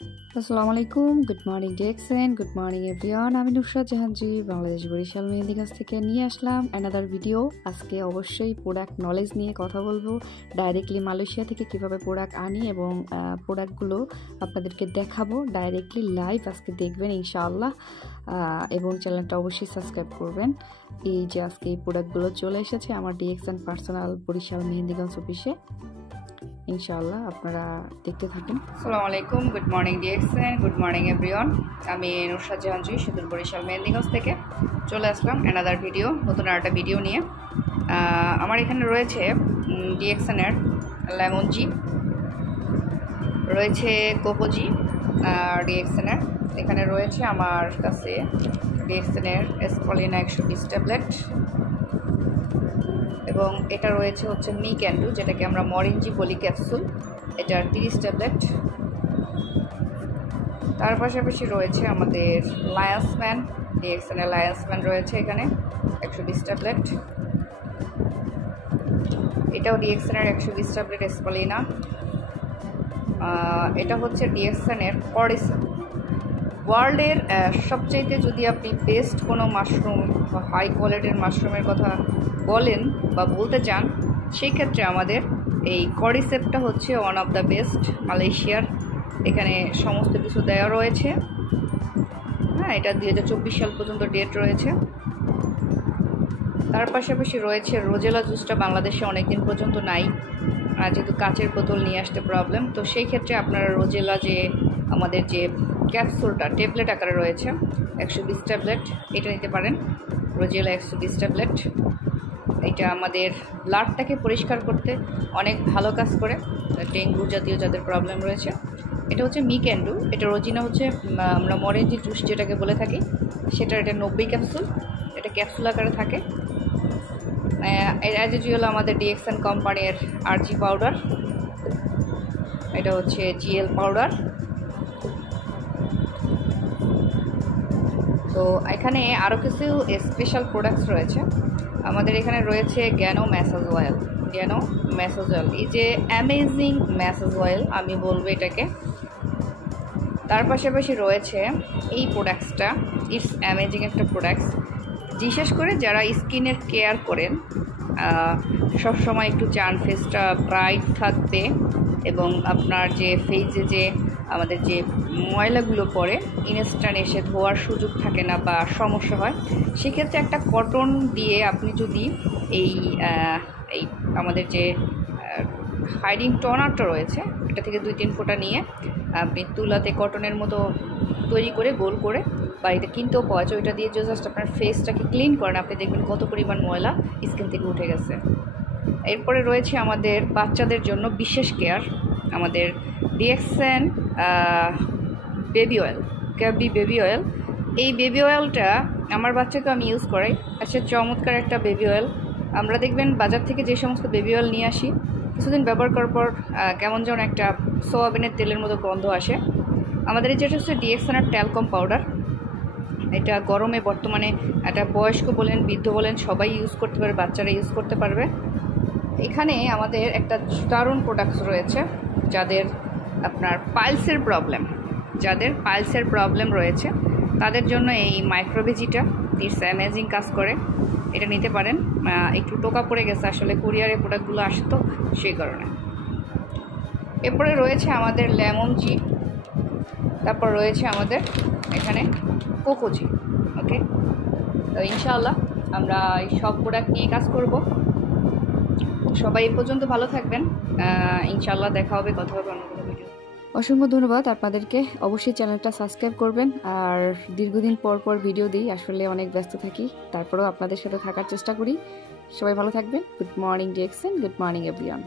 আসসালামু আলাইকুম, good morning DXN, good morning everyone. আমি নুসরাত জাহানজি বাংলাদেশ বরিশাল মেহেন্দি গাছ থেকে নিয়ে আসলাম অ্যানাদার ভিডিও। আজকে অবশ্যই প্রোডাক্ট নলেজ নিয়ে কথা বলবো, ডাইরেক্টলি মালয়েশিয়া থেকে কিভাবে প্রোডাক্ট আনি এবং প্রোডাক্টগুলো আপনাদেরকে দেখাবো ডাইরেক্টলি লাইভ। আজকে দেখবেন ইনশাআল্লাহ, এবং চ্যানেলটা অবশ্যই সাবস্ক্রাইব করবেন। এই যে আজকে এই প্রোডাক্টগুলো চলে এসেছে আমার ডিএক্সএন পার্সোনাল বরিশাল মেহেন্দি গাছ অফিসে, ইনশাআল্লাহ আপনারা দেখতে থাকুন। আসসালামু আলাইকুম, good morning DXN, good morning everyone. আমি নুসরাত জাহানজি সুদূর বরিশাল মেহেন্দিগঞ্জ থেকে চলে আসলাম অ্যানাদার ভিডিও, নতুন আরেকটা ভিডিও নিয়ে। আমার এখানে রয়েছে ডিএক্সএনের লেমন জি, রয়েছে কোপোজি ডিএক্সএনের, এখানে রয়েছে আমার কাছে ডিএক্সএনের এসপলিনা 120 ট্যাবলেট, এবং এটা রয়েছে হচ্ছে মি ক্যান্ডু, যেটাকে আমরা মরিঞ্জি বলি ক্যাপসুল, এটার 30 ট্যাবলেট। তার পাশাপাশি রয়েছে আমাদের লায়ান্সম্যান, ডিএক্সএনের লায়ান্সম্যান রয়েছে এখানে 120 ট্যাবলেট, এটাও ডিএক্সএনের 120 ট্যাবলেট এসপলিনা। এটা হচ্ছে ডিএক্সএনের কর্ডিসেপ, ওয়ার্ল্ডের সবচাইতে যদি আপনি বেস্ট কোনো মাশরুম বা হাই কোয়ালিটির মাশরুমের কথা বলেন বা বলতে চান, সেই ক্ষেত্রে আমাদের এই কর্ডিসেপটা হচ্ছে ওয়ান অফ দ্য বেস্ট মালয়েশিয়ার। এখানে সমস্ত কিছু দেওয়া রয়েছে। হ্যাঁ, এটা 2024 সাল পর্যন্ত ডেট রয়েছে। তার পাশাপাশি রয়েছে রোজেলা জুসটা, বাংলাদেশে অনেক দিন পর্যন্ত নাই, যেহেতু কাচের বোতল নিয়ে আসতে প্রবলেম, তো সেই ক্ষেত্রে আপনারা রোজেলা যে আমাদের যে ক্যাপসুলটা ট্যাবলেট আকারে রয়েছে 120 ট্যাবলেট, এটা নিতে পারেন। রোজেলা 120 ট্যাবলেট, এটা আমাদের ব্লাডটাকে পরিষ্কার করতে অনেক ভালো কাজ করে, ডেঙ্গু জাতীয় যাদের প্রবলেম রয়েছে। এটা হচ্ছে মি ক্যান্ডু, এটা রোজিনা হচ্ছে আমরা মরেঞ্জি জুস যেটাকে বলে থাকি সেটা, এটা 90 ক্যাপসুল, এটা ক্যাপসুল আকারে থাকে। অ্যাজ ইউজুয়াল আমাদের ডিএক্সএন কোম্পানির আরজি পাউডার, এটা হচ্ছে জিএল পাউডার। তো এখানে আরও কিছু স্পেশাল প্রোডাক্টস রয়েছে। আমাদের এখানে রয়েছে জ্ঞানো ম্যাসাজ অয়েল, জ্ঞানো ম্যাসাজ অয়েল, এই যে অ্যামেজিং ম্যাসাজ অয়েল আমি বলবো এটাকে। তার পাশাপাশি রয়েছে এই প্রোডাক্টসটা, ইটস অ্যামেজিং একটা প্রোডাক্টস, বিশেষ করে যারা স্কিনের কেয়ার করেন, সবসময় একটু চান ফেসটা ব্রাইট থাকতে, এবং আপনার যে ফেসে যে আমাদের যে ময়লাগুলো পড়ে ইনস্ট্যান্ট এসে ধোয়ার সুযোগ থাকে না বা সমস্যা হয়, সেক্ষেত্রে একটা কটন দিয়ে আপনি যদি এই আমাদের যে হাইডিং টোনারটা রয়েছে, এটা থেকে 2-3 ফোঁটা নিয়ে আপনি তুলাতে কটনের মতো তৈরি করে গোল করে বাড়িতে কিনতেও পাওয়া যায়, ওইটা দিয়ে জাস্ট আপনার ফেসটাকে ক্লিন করেন, আপনি দেখবেন কত পরিমাণ ময়লা স্কিন থেকে উঠে গেছে। এরপরে রয়েছে আমাদের বাচ্চাদের জন্য বিশেষ কেয়ার, আমাদের ডিএক্সএন বেবি অয়েল, ক্যাবি বেবি অয়েল। এই বেবি অয়েলটা আমার বাচ্চাকে আমি ইউজ করাই, আচ্ছা চমৎকার একটা বেবি অয়েল। আমরা দেখবেন বাজার থেকে যে সমস্ত বেবি অয়েল নিয়ে আসি, কিছুদিন ব্যবহার করার পর কেমন যেন একটা সোয়াবিনের তেলের মতো গন্ধ আসে। আমাদের যেটা হচ্ছে ডিএক্সএনের ট্যালকম পাউডার, এটা গরমে বর্তমানে একটা বয়স্ক বলেন বৃদ্ধ বলেন সবাই ইউজ করতে পারবে, বাচ্চারা ইউজ করতে পারবে। এখানে আমাদের একটা দারুণ প্রোডাক্টস রয়েছে যাদের আপনার পাইলসের প্রবলেম রয়েছে, তাদের জন্য এই মাইক্রোভেজিটা ইটস অ্যামেজিং কাজ করে, এটা নিতে পারেন। একটু টোকা পড়ে গেছে আসলে, কুরিয়ারে প্রোডাক্টগুলো আসে তো সেই কারণে। এরপরে রয়েছে আমাদের লেমন জি, তারপর রয়েছে আমাদের এখানে কোকোজি। ওকে, তো ইনশাআল্লাহ আমরা এই সব প্রোডাক্ট নিয়ে কাজ করব। সবাই এই পর্যন্ত ভালো থাকবেন, ইনশাআল্লাহ দেখা হবে, কথা হবে অন্য কোনো ভিডিও। অসংখ্য ধন্যবাদ আপনাদেরকে, অবশ্যই চ্যানেলটা সাবস্ক্রাইব করবেন। আর দীর্ঘদিন পর ভিডিও দিই, আসলে অনেক ব্যস্ত থাকি, তারপরেও আপনাদের সাথে থাকার চেষ্টা করি। সবাই ভালো থাকবেন। Good morning DXN, good morning everyone.